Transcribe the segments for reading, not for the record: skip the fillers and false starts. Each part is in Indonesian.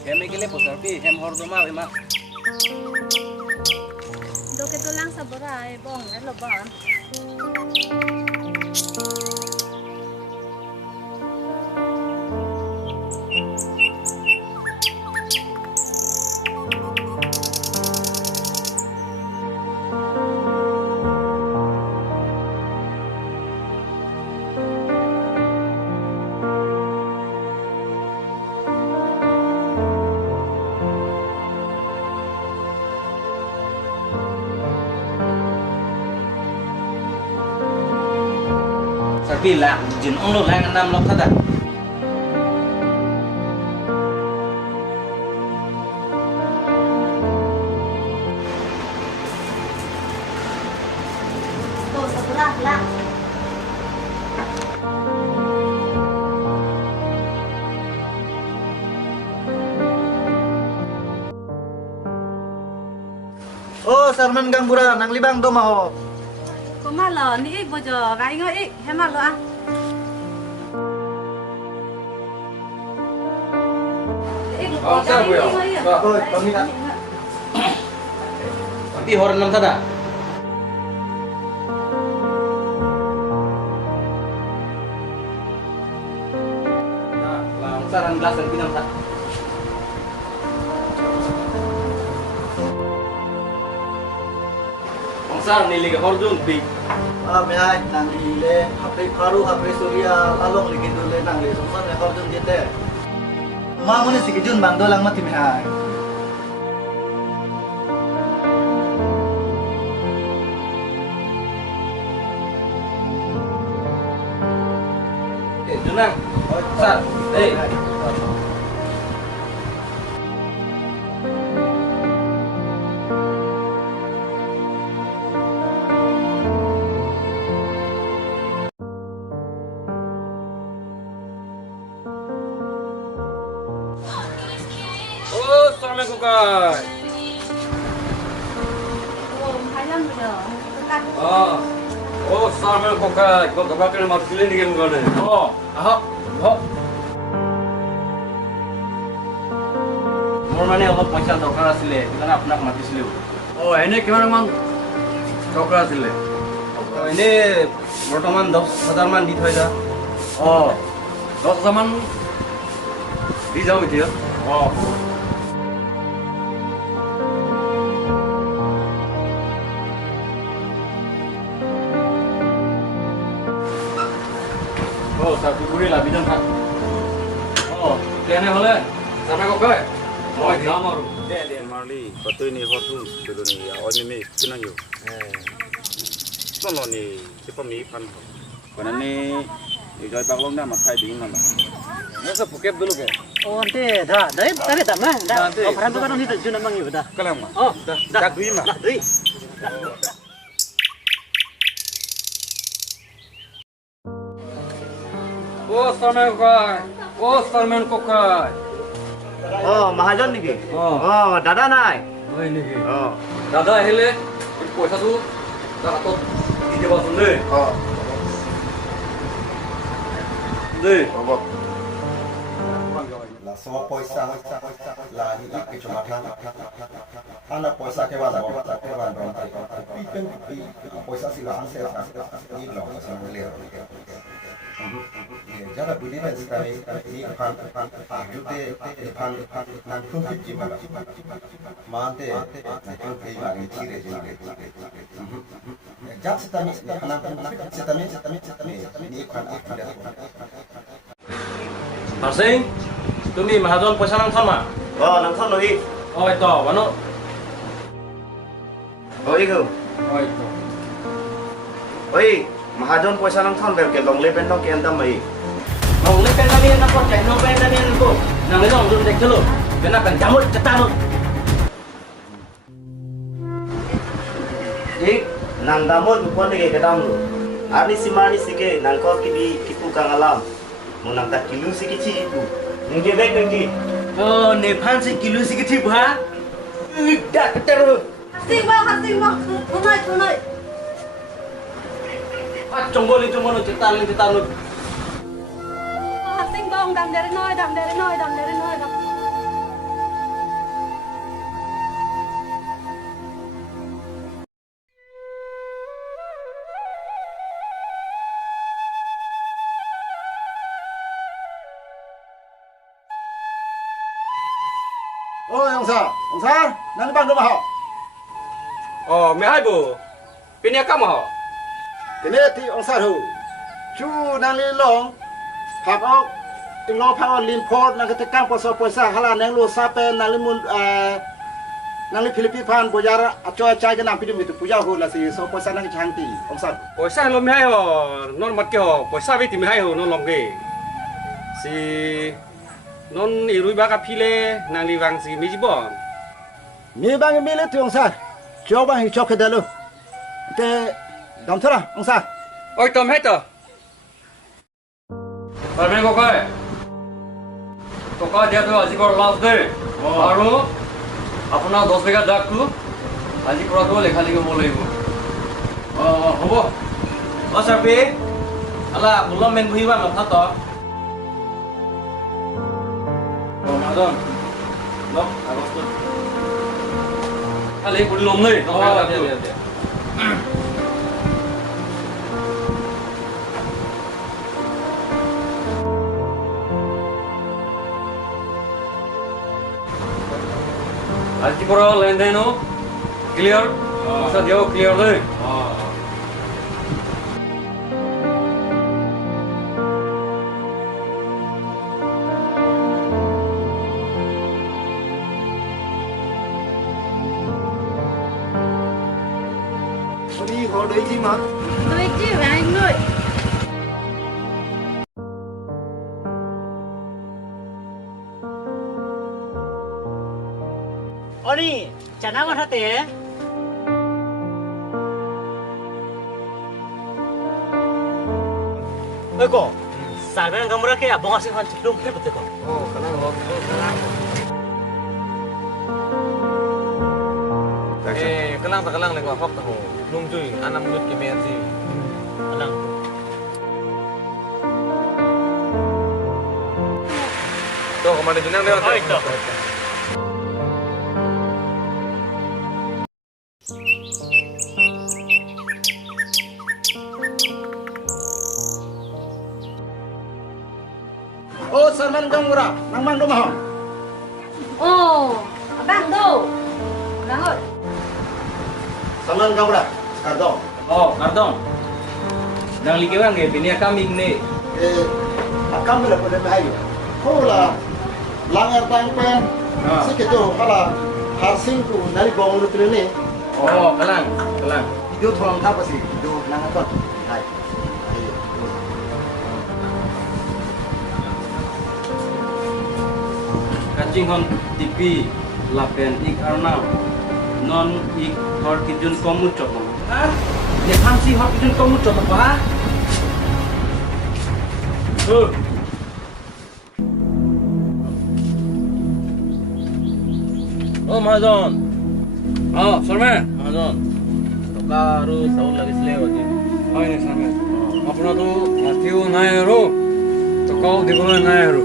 Hem ikile po sarpi, hem hordo mal ima. Do ke tulang sa baray, bong, ano ba? Sarpi lang, jin ong lo lang nam lok thada. Do sa baray lang. Oh, Sarman Gang Bura, nang libang do maho. Kumalo, ni ik bojo, gai ngo ik, hemalo ah. Oh, sir, boyo. Oh, kami na. Sarpi hor nam thada. Nah, lang saran gelas sarpi nam thada. Sar nili ka hordun pi. Ah, mehai nang ile, hapre karu, hapre surya, along lagi dulu nang le, semua le kau jun jete. Ma mune sikijun bang do lang mati mehai. Junang. Sar. Eh. Oh, assalamualaikum kak. Oh, Thailand bojo. Kat. Oh, assalamualaikum kak. Kau kapan mak pilih ni game kau ni? Oh, ahok. Mau mana aku pocah tau kerana sile, kita nak mati sile. Oh, ini gimana mang? Tau kerana sile. Oh, ini berteman 10,000 man di Thailand. Oh, 10,000 man di jauh itu ya? Oh. Oh, satu guri lah bidang kan. Oh, kayaknya boleh. Sampai kok kau? Oh, jamar. Dia. Marli, betul ni hortu dulu ni, awak ni senang yo. Kalau ni, siapa ni pan? Karena ni, ikai baklong dah makai di mana? Masa bukep dulu ke? Oh, ante, dah, tadi tak mah, dah. Nanti. Oh, peran tu kan ni tu namang itu dah. Kalau mah, Oh, dah dui mah. dah, dui. Oh, assalamualaikum kak. Oh, mahajon niki. Oh. Oh, dada nai. Oh, ini ke? Oh. Dada hele, pojasa tu, dah atot di jawab sendiri. Oh. Deh. Lah semua poisa lah ni ik cuma kan anak poisa ke wala ke wala dong tapi kan poisa sih lah answer ni loh masa melihat jadi beli men sekali ni pan jute pan nan pun pergi mana mante nan pun pergi mana cire jat setami ni pan Harsing, tumi mahadon pojasa nang sama. Oh, nang thon lagi. Oh, itu, wano. Oh, iku. Oh, itu. Oi, mahajon poisa nang thon ke long le pen nong ke andam mai. Mau lepen kami yang nak percaya, mau lepen kami yang nak. Nang lelong dulu dek dulu. Kena kan jamut cetarut. Ik nang damot bukan ke kedam lu. Ani simani sike nang ko kibi kipu kang alam. Munang tak kilu sike ci itu. Nge bek ngi. Oh, ne pansi kilo sikit ha? Dak terus. Hasing mo. Tunay. Ah, combol cetar lu. Hasing bong, dam dari noi. Ôi ông Sa, nang bang đâu mà họ. mẹ hai bố bên nhà cắm hả Cái này thì ông Sa hữu. Chú nang li long, hạc ốc, tiếng lo phao lim port nang cái cam poisa hala nang lo sa pe nang li mun nang li Philippines pan bojar acho chai cái nam pidum itu puja ho là si so poisa nang chang ti ông Sa. Poisa lo mẹ hai hả non mặt kia hả poisa với tìm hai hả non lòng cái si non irui baka pile nang li vang si miji bon Mi bang mi le tu ông Sa. Cho bang hi cho cái đó luôn. Thế đóng thôi ông Sa. ôi tôm hết rồi bên kok dia tuh aji kor last day baru apna 10 bighা dakku aji kor tuh lekha lagi boleh ibu hobo Sarpi ala belum main buhi bang apa toh Ramadan lok Agustus kali belum nih Aji koro lenden no clear, masa dia clear deh. Đi họ đấy gì mà. Tôi chứ anh ơi. Oni, chana con hati. Ôi cô, sáng nay kamu rakyat abang asing kan belum trip betul kok. Oh, kalang ho. Kelang tak kelang lagi hok tahu. Belum cuy, 6 menit kemudian sih. Alang. Tuh kemana jenang dia? Oh itu. Oh, Salman Gangura, nang bang đâu mà họ. Abang đâu? Abang ơi. Salman Gangura, Kardong. Kardong. Nang likiwan ke binia kami ni. Kami lah pada bahaya. Kau lah langar tang pen. Si kejo hala harsing tu nari bawang lu ni. Kelang. Itu tolong apa sih? Itu nang apa? Hai. Kancing hon tipi lapen ik arnau non ik hor kijun komut chotong. Dia hamsi hor kijun komut chotong pa. Mahazon. Salman. Mahazon. Tokaru saul lagi selewa ji. Ini Salman. Apna tu hatiu naero. Tokau digona naero.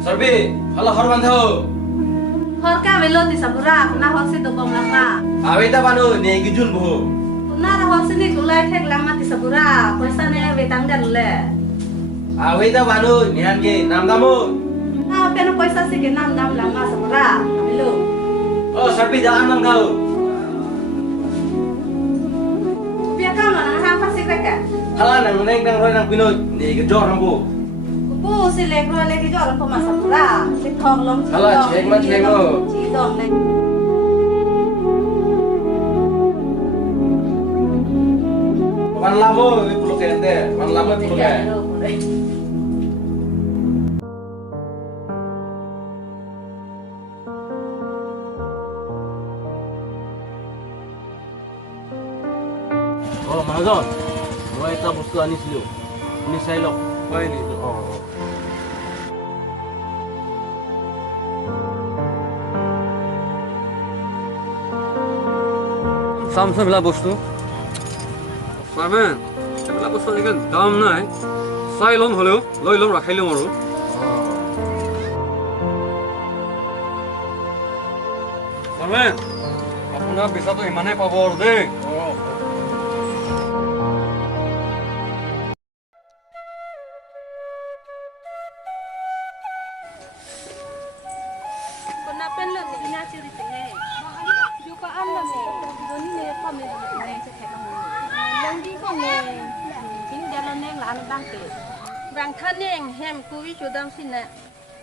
Sarpi, hala hor bandho. Hor ka melo ti sabura, na hor si to bom lama. Awita banu ne gijun bu. Na ra hor si ni kulai thek lama ti sabura, paisa ne betang dan le. Awita banu nian ge nam damu. Na pe no paisa si ke nam dam lama sabura, melo. Sarpi jangan nang kau. Biar kamu na ha pasi ka. Hala nang neng roi nang pinoi ne gejor rambu. Bu si lek ro lek jo ran poma sabura, si thong lom. Hala cek ma cek lo. Chi dong ne. Wan lamo ipulu kente, wan lamo ipulu ke. মহাজন মই এটা বস্তু আনিছিলোঁ আপুনি চাই লওক হয় নি চামচোন এইবিলাক বস্তু চাৰমেন এইবিলাক বস্তু আজিকালি দাম নাই চাই ল'ম হ'লেও লৈ ল'ম ৰাখাই ল'ম আৰু চাৰমেন আপোনাৰ বিচাৰটো ইমানেই পাব আৰু দেই Kenapa lo ni ina cerita ni? Juga anda ni, doni ni kami ni cakap kamu. Nanti kami, ini jalan yang lalu bangke. Bangkan yang hem kui sudah sini.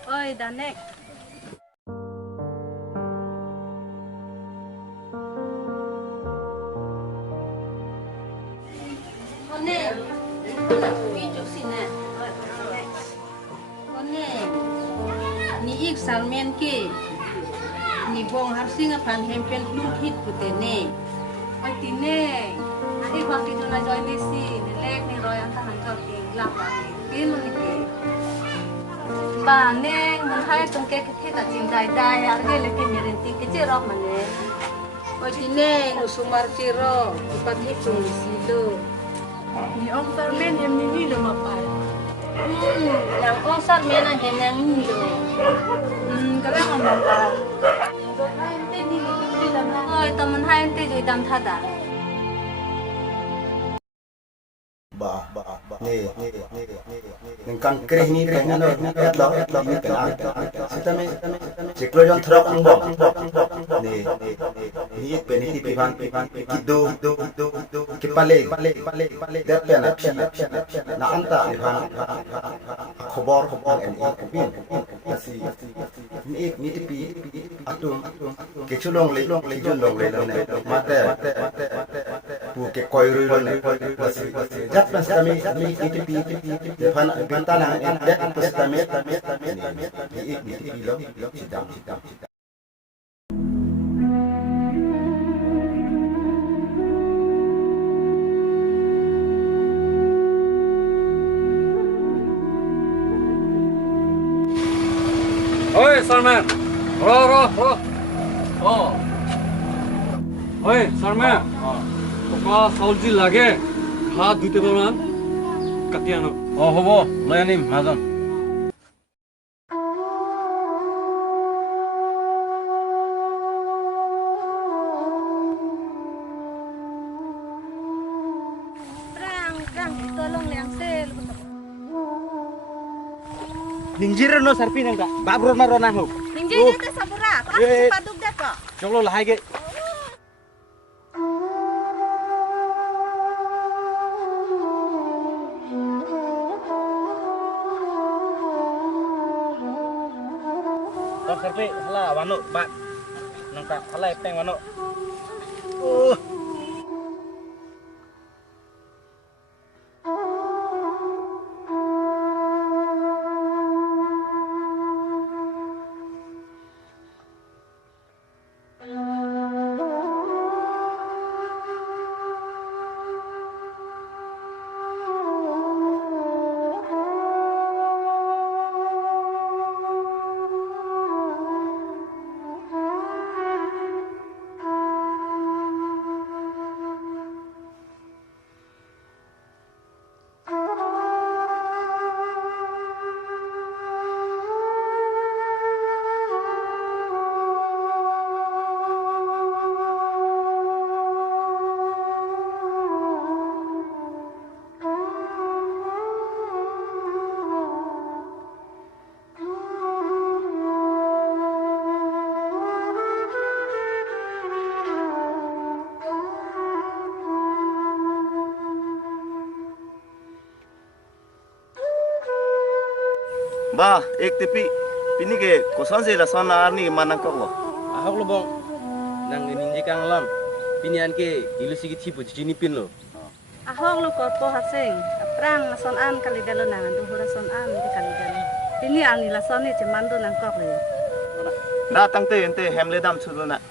Oi danek. Kone, kui jauh sini. Kone. Ni ik salmen ke ni bong harsing apan hempen blue hit putene oi tine ai bakti na joy desi ni lek ni royan tan jor ke lap ke lo ni ke ba neng mun hai tung ke ke ta jing dai dai ar ge le ke merin ti ke che rok mane oi tine usumar ciro ipat hitung silo ni ong salmen hem ni lo mapai yang osar mena henang nido. Kaya ngomong ka. Oi, teman hai ente jadi dam thada. Neng kan kereh ni pengen lo ni kenal. Kita me ciklo jon throk angbong. Ni peniti pivan kido kipale dat pena na anta pivan khobor en pin asi ni tipi atung kechulong le jun long le ne mate pu ke koiru ne asi jat pas kami ni tipi pivan bintana dat pas kami ni tipi lo sidam Oi, Sarman. Ro. Oh. Oi, Sarman. Toka saulji lage. Hat dute paran. Kati ano. হ'ব লৈ আনিম মহাজন Prang tolong liang sel. নিংজিৰ ন চাৰপি নংকা বাবৰৰ মাৰ না হোক Ninjay dito sa bura. Kasi padug dito. চলো লাহেকে Dok serpi, salah wano, Pak. Nangka salah epeng wano. Ba, ek tepi pini ke kosan se la sana ni manang kok lo. Ahok lo bong, nang ninji kang lam, pinian ke ilusi ki tipu jini pin lo. Ahong lo korpo haseng. Prang son an kali dalo nangan duhura son an di kali dalo. Ini ani la son ni cuman do nang kok le. Da tang te ente hemle dam chudo na.